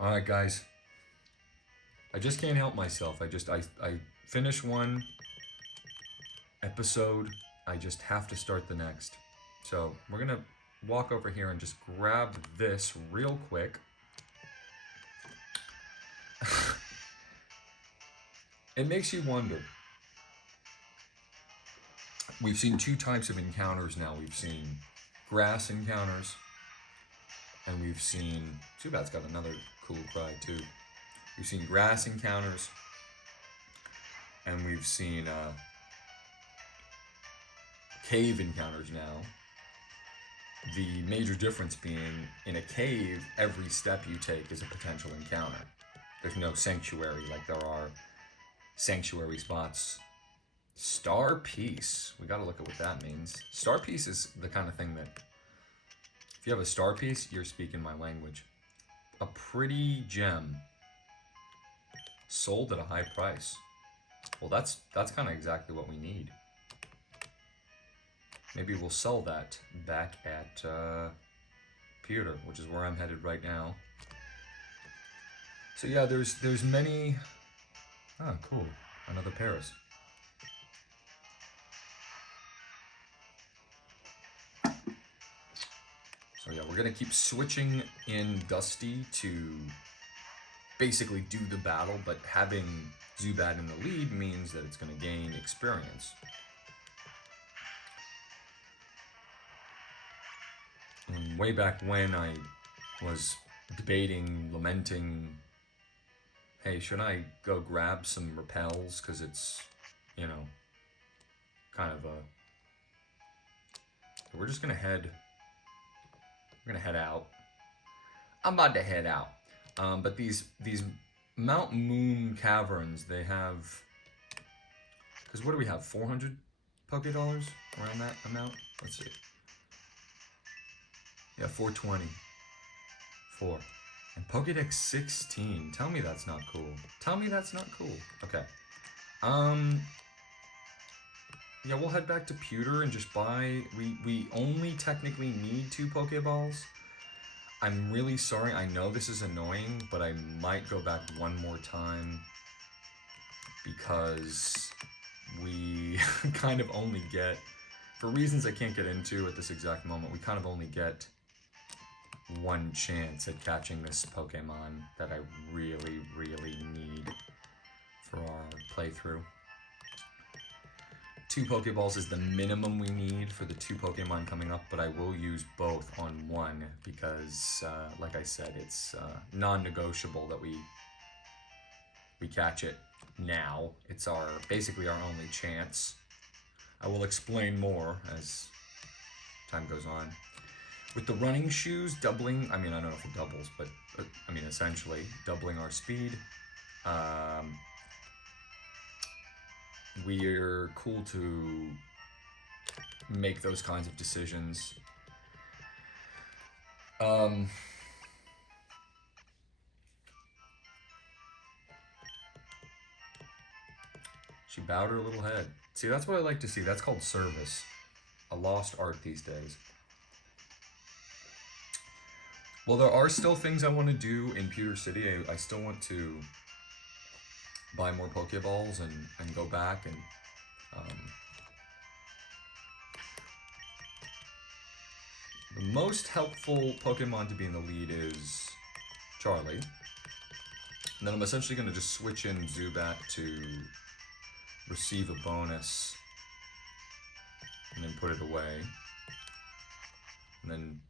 All right, guys. I just can't help myself. I finish one episode. I just have to start the next. So we're gonna walk over here and just grab this real quick. It makes you wonder. We've seen two types of encounters now. We've seen grass encounters, and we've seen Zubat's got another cool cry too. We've seen grass encounters, and we've seen cave encounters now. The major difference being, in a cave, every step you take is a potential encounter. There's no sanctuary like there are sanctuary spots. Star piece. We gotta look at what that means. Star piece is the kind of thing that, if you have a star piece, you're speaking my language. A pretty gem sold at a high price. Well, that's kind of exactly what we need. Maybe we'll sell that back at Pewter, which is where I'm headed right now. So yeah, there's many. Ah, cool. Another Paris. So yeah, we're gonna keep switching in Dusty to basically do the battle, but having Zubat in the lead means that it's gonna gain experience. And way back when I was debating, lamenting, hey, should I go grab some repels? Because it's, you know, kind of a... We're just gonna head... We're gonna head out. I'm about to head out. But these Mount Moon caverns, they have... Because what do we have? 400 Poké Dollars? Around that amount? Let's see. Yeah, 420. 4. And Pokédex 16. Tell me that's not cool. Tell me that's not cool. Okay. Yeah, we'll head back to Pewter and just buy... We only technically need 2 Pokeballs. I'm really sorry. I know this is annoying, but I might go back one more time because we kind of only get... For reasons I can't get into at this exact moment, we kind of only get one chance at catching this Pokemon that I really, really need for our playthrough. 2 Pokeballs is the minimum we need for the 2 Pokemon coming up, but I will use both on one because, like I said, it's non-negotiable that we catch it now. It's basically our only chance. I will explain more as time goes on. With the running shoes doubling, I mean, I don't know if it doubles, but I mean, essentially doubling our speed. We're cool to make those kinds of decisions. She bowed her little head. See, that's what I like to see. That's called service. A lost art these days. Well, there are still things I want to do in Pewter City. I still want to buy more Pokeballs and go back and the most helpful Pokemon to be in the lead is Charlie. And then I'm essentially going to just switch in Zubat to receive a bonus and then put it away. And then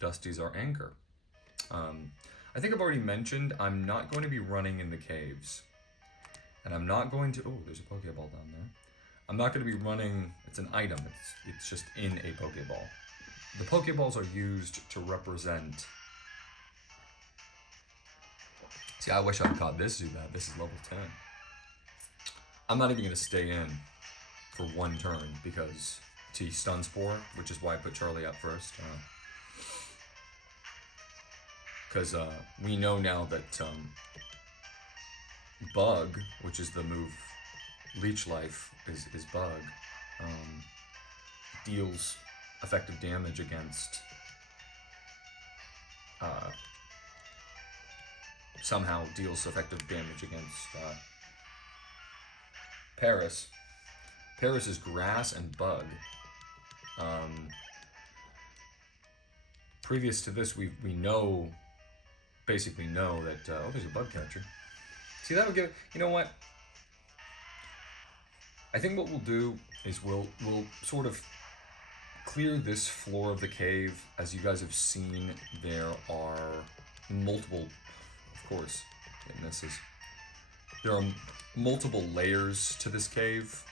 Dusty's our anchor. I think I've already mentioned I'm not going to be running in the caves. And I'm not going to... Oh, there's a Pokeball down there. I'm not going to be running... It's an item. It's just in a Pokeball. The Pokeballs are used to represent... See, I wish I'd caught this Zubat. This is level 10. I'm not even going to stay in for one turn because T stun Spore, which is why I put Charlie up first. Because we know now that Bug, which is the move Leech Life is Bug, deals effective damage against somehow deals effective damage against Paris. Paris is grass and bug. Previous to this, we basically know that oh, there's a bug catcher. See, that would give, you know what? I think what we'll do is we'll sort of clear this floor of the cave. As you guys have seen, there are multiple, of course, and this is, there are multiple layers to this cave.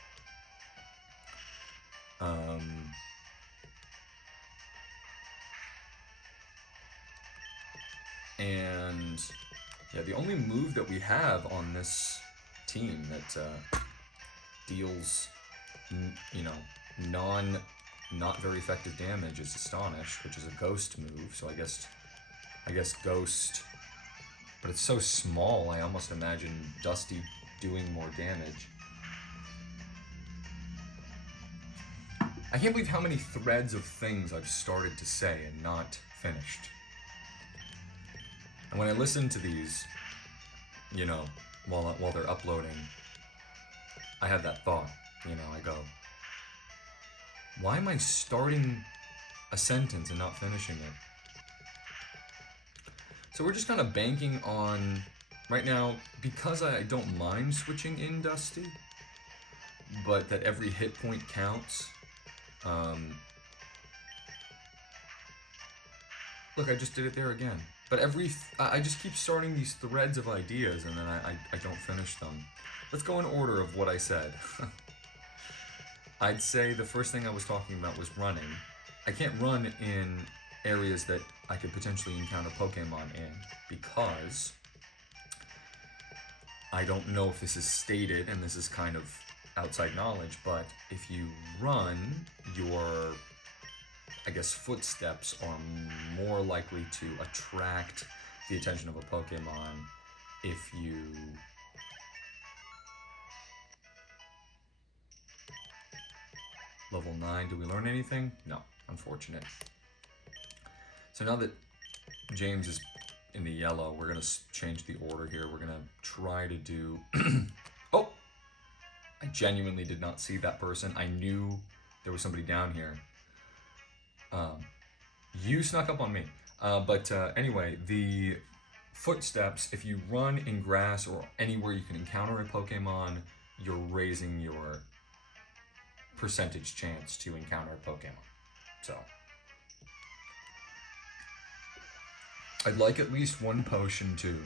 And yeah, the only move that we have on this team that deals, you know, not very effective damage is Astonish, which is a ghost move. So I guess Ghost, but it's so small. I almost imagine Dusty doing more damage. I can't believe how many threads of things I've started to say and not finished. And when I listen to these, you know, while they're uploading, I have that thought, you know, I go, why am I starting a sentence and not finishing it? So we're just kind of banking on, right now, because I don't mind switching in Dusty, but that every hit point counts. Look, I just did it there again. But I just keep starting these threads of ideas and then I don't finish them. Let's go in order of what I said. I'd say the first thing I was talking about was running. I can't run in areas that I could potentially encounter Pokemon in because I don't know if this is stated, and this is kind of outside knowledge, but if you run, your, I guess, footsteps are more likely to attract the attention of a Pokemon if you level 9. Do we learn anything? No, unfortunate. So now that James is in the yellow, we're gonna change the order here. We're gonna try to do oh, I genuinely did not see that person. I knew there was somebody down here. You snuck up on me. But anyway, the footsteps, if you run in grass or anywhere you can encounter a Pokemon, you're raising your percentage chance to encounter a Pokemon. So I'd like at least one potion too.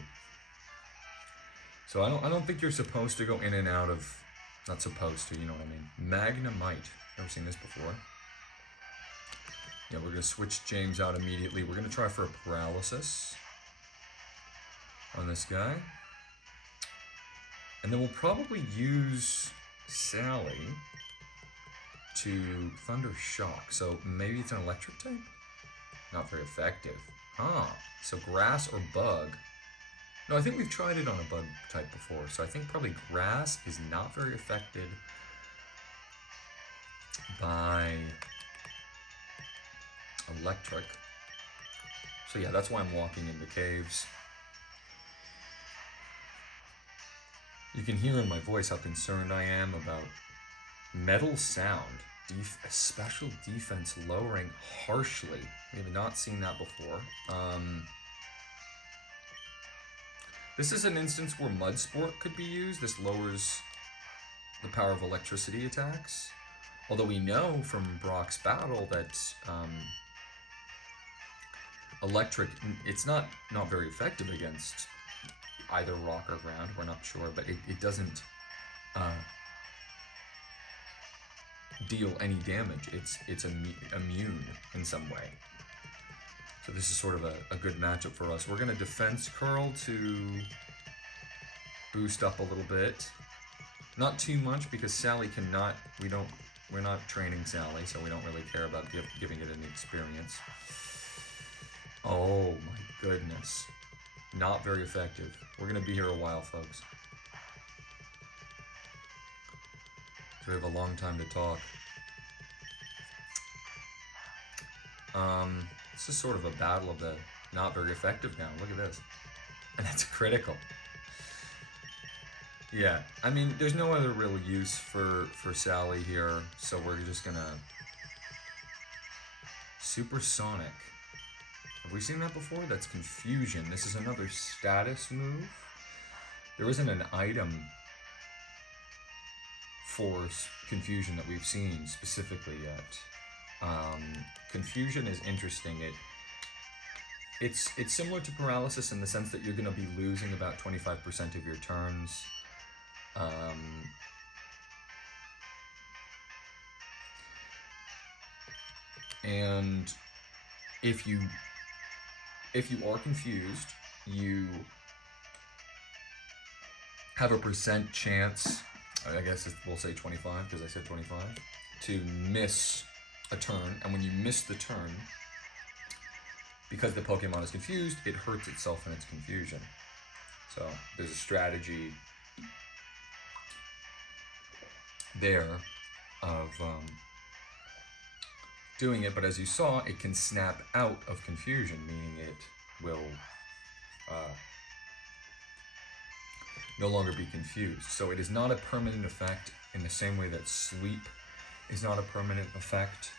So I don't think you're supposed to go in and out of, not supposed to, you know what I mean. Magnemite. Never seen this before. Yeah, we're gonna switch James out immediately. We're gonna try for a paralysis on this guy. And then we'll probably use Sally to Thunder Shock. So maybe it's an electric type? Not very effective. Huh. So grass or bug. No, I think we've tried it on a bug type before. So I think probably grass is not very affected by electric. So yeah, that's why I'm walking into caves. You can hear in my voice how concerned I am about metal sound. Special defense lowering harshly. We have not seen that before. This is an instance where Mud Sport could be used. This lowers the power of electricity attacks. Although we know from Brock's battle that electric, it's not very effective against either rock or ground. We're not sure, but it doesn't deal any damage. It's immune in some way. So this is sort of a good matchup for us. We're gonna defense curl to boost up a little bit. Not too much because Sally cannot, we're not training Sally, so we don't really care about giving it any experience. Oh my goodness. Not very effective. We're gonna be here a while, folks. So we have a long time to talk. This is sort of a battle of the not very effective now. Look at this. And that's critical. Yeah, I mean, there's no other real use for Sally here, so we're just gonna... Supersonic. Have we seen that before? That's Confusion. This is another status move. There isn't an item for Confusion that we've seen specifically yet. Confusion is interesting. It's similar to Paralysis in the sense that you're going to be losing about 25% of your turns. And if you are confused, you have a percent chance, I guess we'll say 25 because I said 25, to miss a turn. And when you miss the turn, because the Pokemon is confused, it hurts itself in its confusion. So there's a strategy there of doing it, but as you saw, it can snap out of confusion, meaning it will no longer be confused. So it is not a permanent effect in the same way that sleep is not a permanent effect,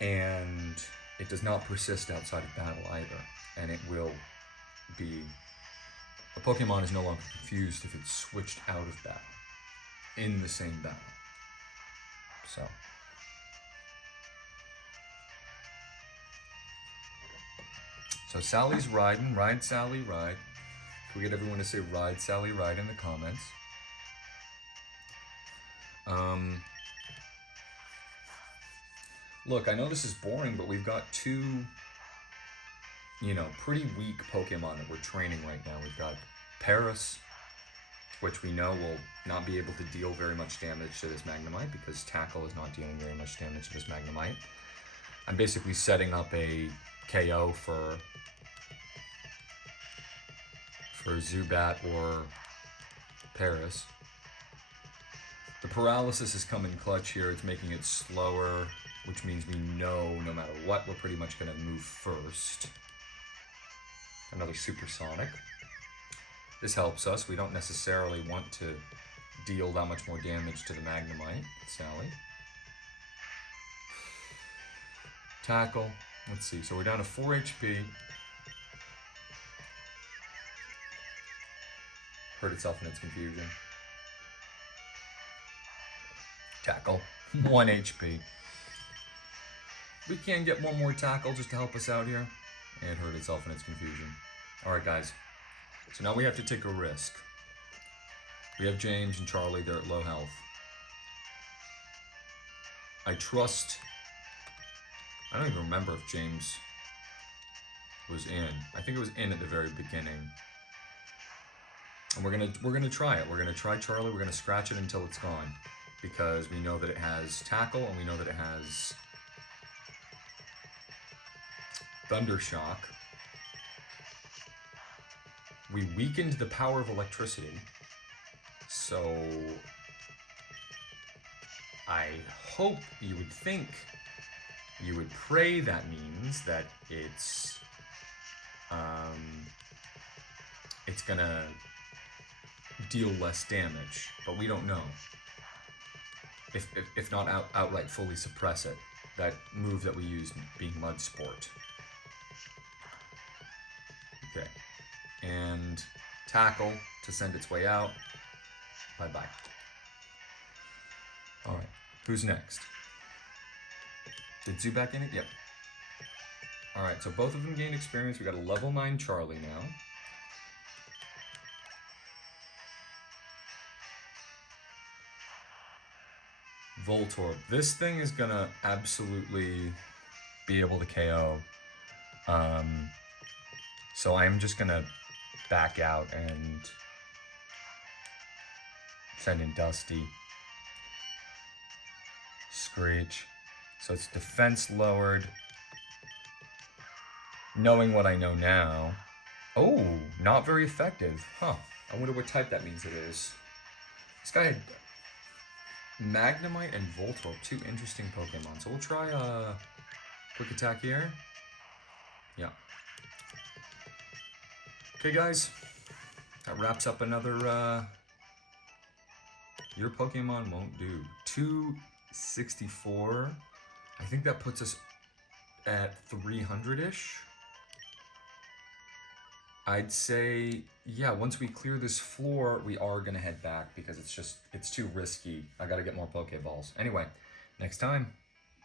and it does not persist outside of battle either, and it will be... A Pokemon is no longer confused if it's switched out of battle in the same battle. So Sally's riding. Ride, Sally, ride. Can we get everyone to say ride, Sally, ride in the comments? Look, I know this is boring, but we've got two, pretty weak Pokemon that we're training right now. We've got Paris, which we know will not be able to deal very much damage to this Magnemite because Tackle is not dealing very much damage to this Magnemite. I'm basically setting up a KO for Zubat or Paris. The Paralysis is coming clutch here. It's making it slower, which means we know no matter what, we're pretty much going to move first. Another Supersonic. This helps us. We don't necessarily want to deal that much more damage to the Magnemite, Sally. Tackle. Let's see. So we're down to 4 HP. Hurt itself in its confusion. Tackle. 1 HP. We can get one more Tackle just to help us out here. And it hurt itself in its confusion. Alright, guys. So now we have to take a risk. We have James and Charlie. They're at low health. I trust... I don't even remember if James was in. I think it was in at the very beginning. And we're gonna try it. We're gonna try Charlie. We're gonna scratch it until it's gone, because we know that it has Tackle and we know that it has Thundershock. We weakened the power of electricity, so I hope, you would think, you would pray that means that it's gonna deal less damage, but we don't know. If not outright fully suppress it. That move that we use being Mud Sport. Okay. And Tackle to send its way out. Bye-bye. Alright. Who's next? Did Zubat in it? Yep. Alright, so both of them gained experience. We got a level 9 Charlie now. Voltorb. This thing is gonna absolutely be able to KO. So I'm just gonna back out and send in Dusty. Screech. So it's defense lowered. Knowing what I know now. Oh, not very effective. Huh. I wonder what type that means it is. This guy had Magnemite and Voltorb, two interesting Pokemon. So we'll try Quick Attack here. Yeah. Okay, guys. That wraps up another, Your Pokemon Won't Do. 264. I think that puts us at 300-ish. I'd say, yeah, once we clear this floor, we are going to head back because it's too risky. I got to get more Pokeballs. Anyway, next time.